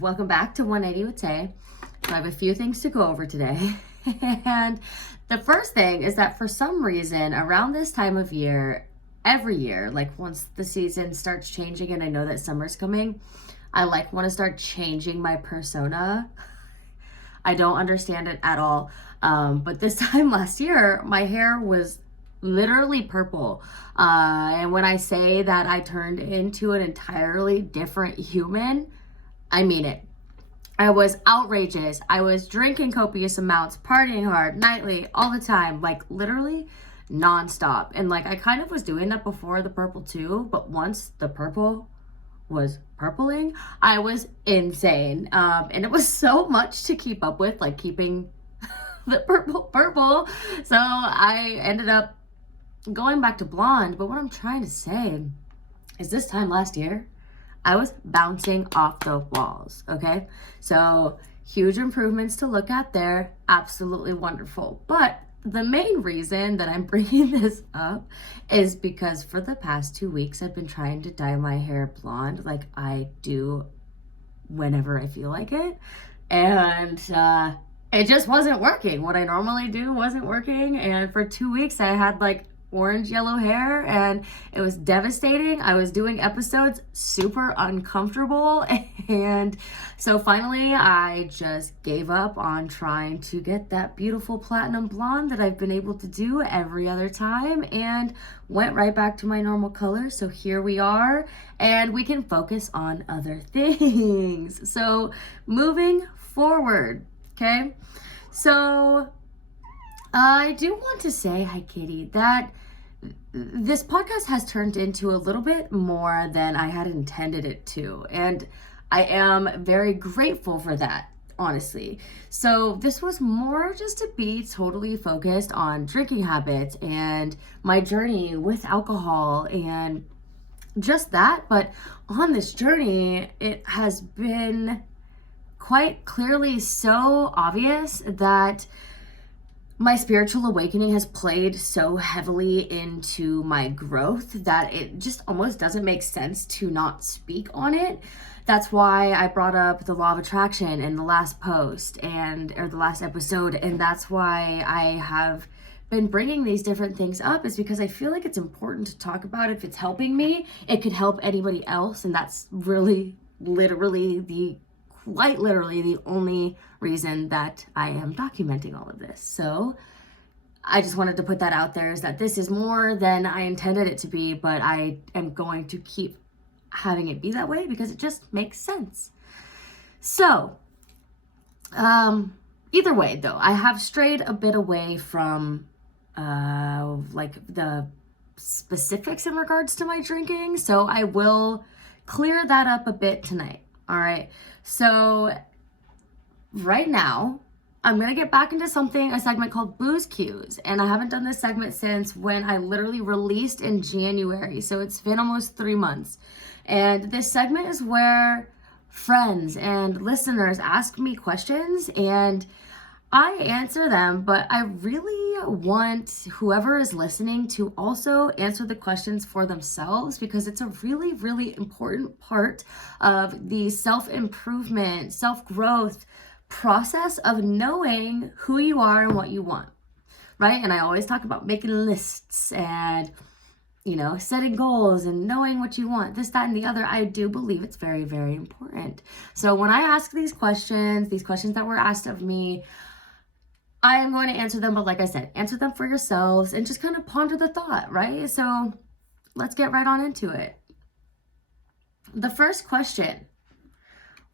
Welcome back to 180 with Tay. So I have a few things to go over today. And the first thing is that for some reason around this time of year, every year, like once the season starts changing and I know that summer's coming, I want to start changing my persona. I don't understand it at all. But this time last year, my hair was literally purple. And when I say that I turned into an entirely different human, I mean it. I was outrageous. I was drinking copious amounts, partying hard, nightly, all the time, like literally nonstop. And like I kind of was doing that before the purple too, but once the purple was purpling, I was insane. And it was so much to keep up with, like keeping the purple. So I ended up going back to blonde. But what I'm trying to say is this time last year, I was bouncing off the walls, okay? So huge improvements to look at there, absolutely wonderful. But the main reason that I'm bringing this up is because for the past 2 weeks, I've been trying to dye my hair blonde like I do whenever I feel like it. And it just wasn't working. What I normally do wasn't working. And for 2 weeks, I had like orange yellow hair and it was devastating. I was doing episodes super uncomfortable, and so finally I just gave up on trying to get that beautiful platinum blonde that I've been able to do every other time and went right back to my normal color. So here we are, and we can focus on other things. So moving forward, okay? So I do want to say, hi Kitty, that this podcast has turned into a little bit more than I had intended it to. And I am very grateful for that, honestly. So this was more just to be totally focused on drinking habits and my journey with alcohol and just that. But on this journey, it has been quite clearly so obvious that my spiritual awakening has played so heavily into my growth that it just almost doesn't make sense to not speak on it. That's why I brought up the law of attraction in the last post or the last episode. And that's why I have been bringing these different things up, is because I feel like it's important to talk about. If it's helping me, it could help anybody else. And that's really quite literally the only reason that I am documenting all of this. So I just wanted to put that out there, is that this is more than I intended it to be, but I am going to keep having it be that way because it just makes sense. So either way though, I have strayed a bit away from like the specifics in regards to my drinking. So I will clear that up a bit tonight. All right. So right now, I'm going to get back into a segment called Booze Cues. And I haven't done this segment since when I literally released in January. So it's been almost 3 months. And this segment is where friends and listeners ask me questions and I answer them, but I really want whoever is listening to also answer the questions for themselves, because it's a really, really important part of the self-improvement, self-growth process of knowing who you are and what you want, right? And I always talk about making lists and, setting goals and knowing what you want, this, that, and the other. I do believe it's very, very important. So when I ask these questions that were asked of me, I am going to answer them, but like I said, answer them for yourselves and just kind of ponder the thought, right? So let's get right on into it. The first question: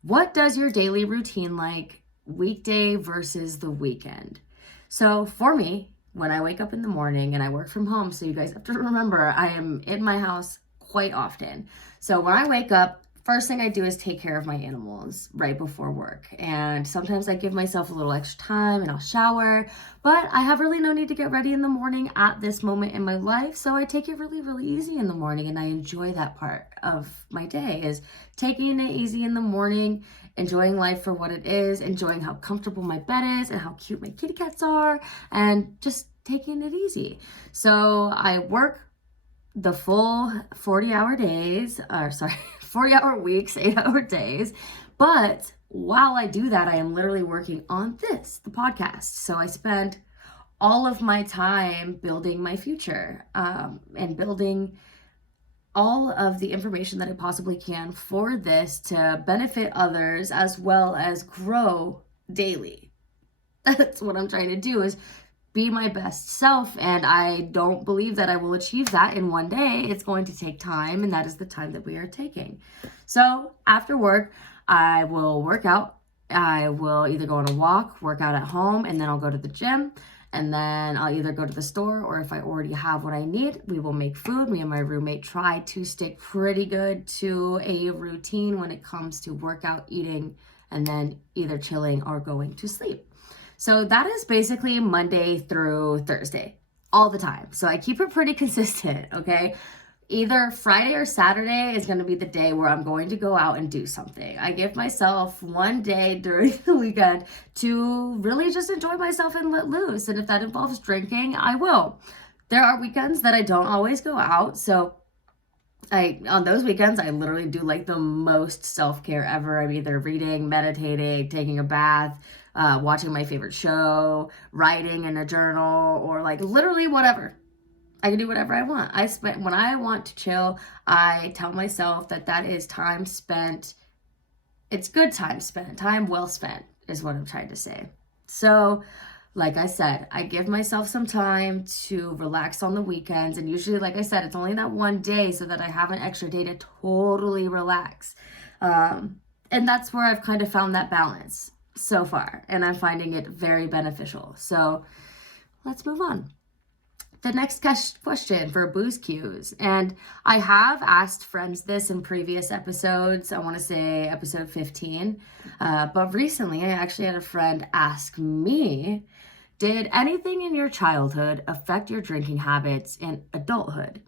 what does your daily routine like weekday versus the weekend? So for me, when I wake up in the morning, and I work from home, so you guys have to remember I am in my house quite often. So when I wake up, first thing I do is take care of my animals right before work. And sometimes I give myself a little extra time and I'll shower, but I have really no need to get ready in the morning at this moment in my life. So I take it really, really easy in the morning, and I enjoy that part of my day, is taking it easy in the morning, enjoying life for what it is, enjoying how comfortable my bed is and how cute my kitty cats are, and just taking it easy. So I work the full 40-hour days, 40-hour weeks, 8-hour days. But while I do that, I am literally working on this, the podcast. So I spend all of my time building my future, and building all of the information that I possibly can for this to benefit others as well as grow daily. That's what I'm trying to do, is be my best self, and I don't believe that I will achieve that in one day. It's going to take time, and that is the time that we are taking. So after work, I will work out. I will either go on a walk, work out at home, and then I'll go to the gym, and then I'll either go to the store, or if I already have what I need, we will make food. Me and my roommate try to stick pretty good to a routine when it comes to workout, eating, and then either chilling or going to sleep. So that is basically Monday through Thursday all the time. So I keep it pretty consistent, okay? Either Friday or Saturday is going to be the day where I'm going to go out and do something. I give myself one day during the weekend to really just enjoy myself and let loose. And if that involves drinking, I will. There are weekends that I don't always go out. So on those weekends, I literally do like the most self-care ever. I'm either reading, meditating, taking a bath, watching my favorite show, writing in a journal, or like literally whatever. I can do whatever I want. When I want to chill, I tell myself that is time spent. It's good time spent. Time well spent is what I'm trying to say. So, like I said, I give myself some time to relax on the weekends. And usually, like I said, it's only that one day so that I have an extra day to totally relax. And that's where I've kind of found that balance so far. And I'm finding it very beneficial. So let's move on. The next question for booze cues, and I have asked friends this in previous episodes, I want to say episode 15, but recently I actually had a friend ask me, did anything in your childhood affect your drinking habits in adulthood?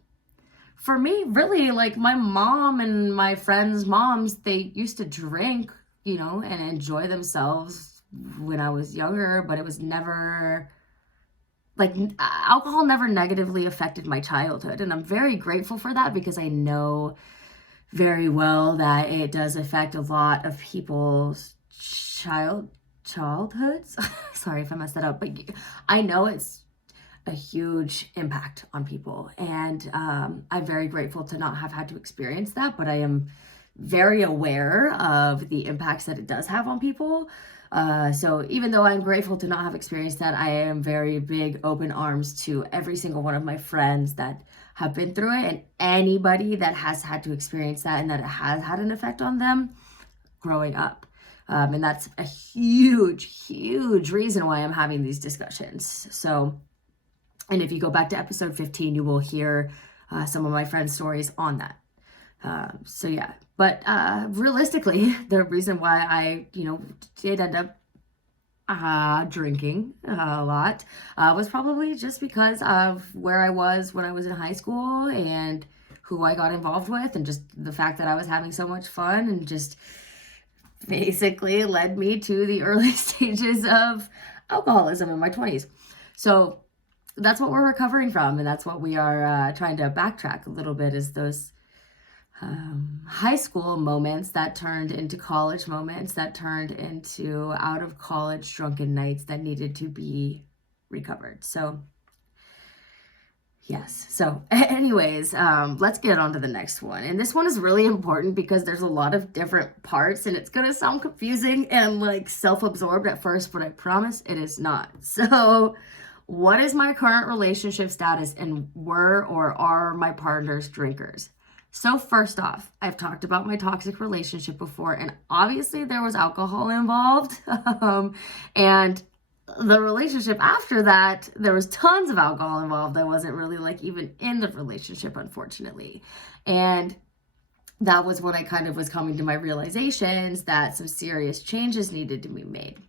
For me, really, like my mom and my friends' moms, they used to drink, and enjoy themselves when I was younger, but it was never... like alcohol never negatively affected my childhood. And I'm very grateful for that, because I know very well that it does affect a lot of people's childhoods. Sorry if I messed that up, but I know it's a huge impact on people. And I'm very grateful to not have had to experience that, but I am very aware of the impacts that it does have on people. So even though I'm grateful to not have experienced that, I am very big open arms to every single one of my friends that have been through it, and anybody that has had to experience that and that it has had an effect on them growing up. And that's a huge, huge reason why I'm having these discussions. So, and if you go back to episode 15, you will hear some of my friends' stories on that. So yeah, but realistically, the reason why I, did end up drinking a lot was probably just because of where I was when I was in high school and who I got involved with, and just the fact that I was having so much fun, and just basically led me to the early stages of alcoholism in my 20s. So that's what we're recovering from, and that's what we are trying to backtrack a little bit, is those high school moments that turned into college moments, that turned into out of college drunken nights that needed to be recovered. So yes. So anyways, let's get on to the next one. And this one is really important because there's a lot of different parts, and it's going to sound confusing and like self-absorbed at first, but I promise it is not. So what is my current relationship status, and were or are my partners drinkers? So first off, I've talked about my toxic relationship before, and obviously there was alcohol involved. And the relationship after that, there was tons of alcohol involved. I wasn't really like even in the relationship, unfortunately. And that was when I kind of was coming to my realizations that some serious changes needed to be made.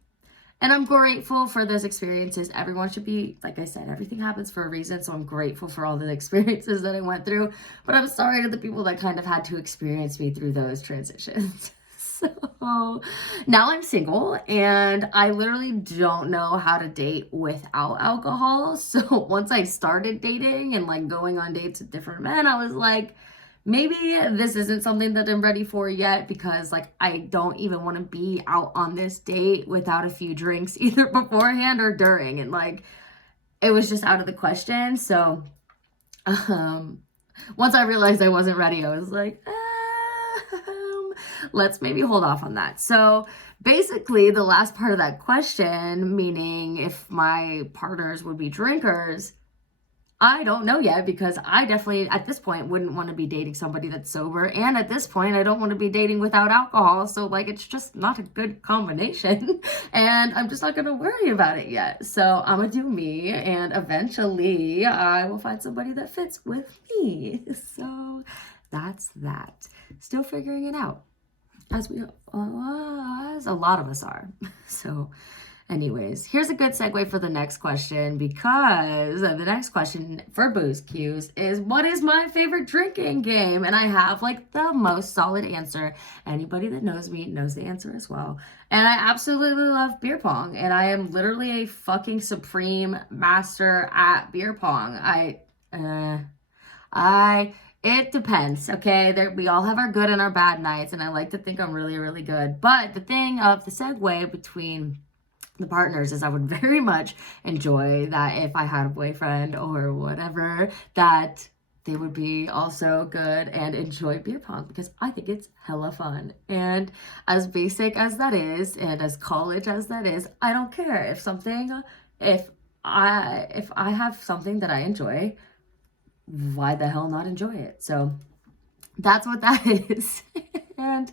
And I'm grateful for those experiences. Everyone should be, like I said, everything happens for a reason. So I'm grateful for all the experiences that I went through. But I'm sorry to the people that kind of had to experience me through those transitions. So now I'm single, and I literally don't know how to date without alcohol. So once I started dating and like going on dates with different men, I was like, maybe this isn't something that I'm ready for yet, because like I don't even want to be out on this date without a few drinks either beforehand or during, and like it was just out of the question. So um once I realized I wasn't ready, I was like, let's maybe hold off on that. So basically, the last part of that question, meaning if my partners would be drinkers, I don't know yet, because I definitely at this point wouldn't want to be dating somebody that's sober. And at this point, I don't want to be dating without alcohol. So, like, it's just not a good combination. And I'm just not going to worry about it yet. So, I'm going to do me. And eventually, I will find somebody that fits with me. So, that's that. Still figuring it out, as as a lot of us are. So, anyways, here's a good segue for the next question, because the next question for Booze Cues is, what is my favorite drinking game? And I have like the most solid answer. Anybody that knows me knows the answer as well. And I absolutely love beer pong. And I am literally a fucking supreme master at beer pong. It depends, okay? We all have our good and our bad nights, and I like to think I'm really, really good. But the thing of the segue between the partners is I would very much enjoy that if I had a boyfriend or whatever, that they would be also good and enjoy beer pong, because I think it's hella fun. And as basic as that is, and as college as that is, I don't care if I have something that I enjoy, why the hell not enjoy it? So that's what that is. And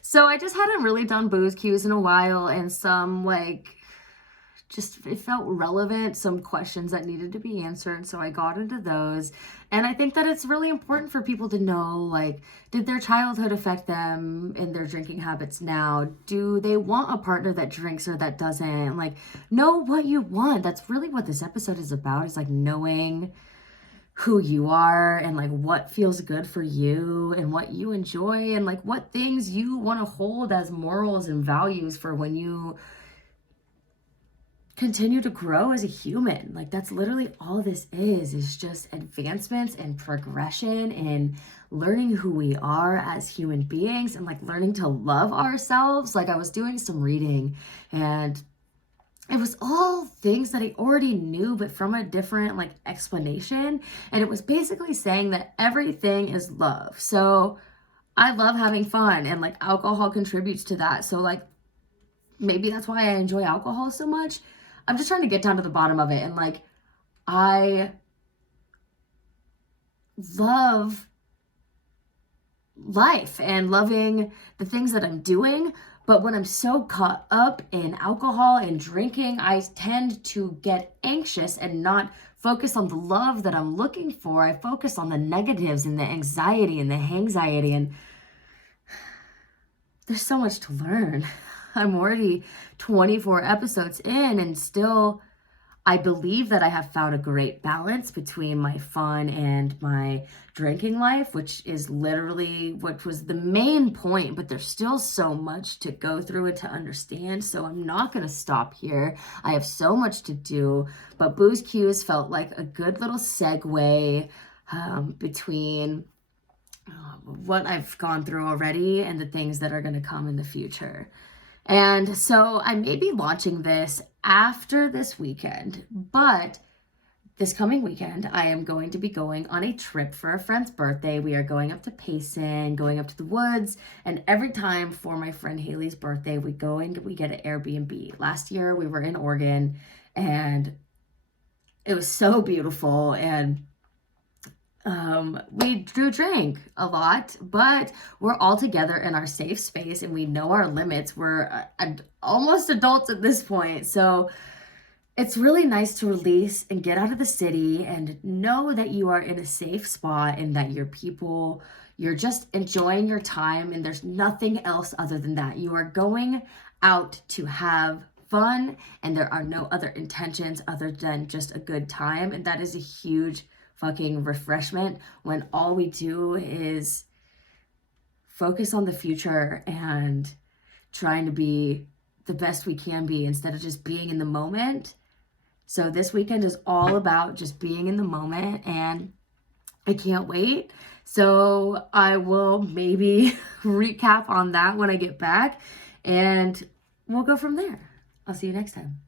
so I just hadn't really done Booze Cues in a while, and some like just it felt relevant, some questions that needed to be answered. So I got into those. And I think that it's really important for people to know, like, did their childhood affect them in their drinking habits now? Do they want a partner that drinks or that doesn't? Like, know what you want. That's really what this episode is about, is like knowing who you are and like what feels good for you and what you enjoy and like what things you want to hold as morals and values for when you continue to grow as a human. Like, that's literally all this is just advancements and progression and learning who we are as human beings and like learning to love ourselves. Like, I was doing some reading and it was all things that I already knew, but from a different like explanation. And it was basically saying that everything is love. So I love having fun, and like alcohol contributes to that. So like maybe that's why I enjoy alcohol so much. I'm just trying to get down to the bottom of it. And like, I love life and loving the things that I'm doing. But when I'm so caught up in alcohol and drinking, I tend to get anxious and not focus on the love that I'm looking for. I focus on the negatives and the anxiety and the anxiety. And there's so much to learn. I'm already 24 episodes in, and still I believe that I have found a great balance between my fun and my drinking life, which is literally what was the main point, but there's still so much to go through and to understand. So I'm not going to stop here. I have so much to do, but Booze Cues felt like a good little segue between what I've gone through already and the things that are going to come in the future. And so I may be launching this after this weekend, but this coming weekend, I am going to be going on a trip for a friend's birthday. We are going up to Payson, going up to the woods, and every time for my friend Haley's birthday, we get an Airbnb. Last year, we were in Oregon, and it was so beautiful, and we drank a lot, but we're all together in our safe space and we know our limits. We're almost adults at this point. So it's really nice to release and get out of the city and know that you are in a safe spot and that you're just enjoying your time, and there's nothing else other than that. You are going out to have fun and there are no other intentions other than just a good time. And that is a huge fucking refreshment when all we do is focus on the future and trying to be the best we can be instead of just being in the moment. So this weekend is all about just being in the moment, and I can't wait. So I will maybe recap on that when I get back, and we'll go from there. I'll see you next time.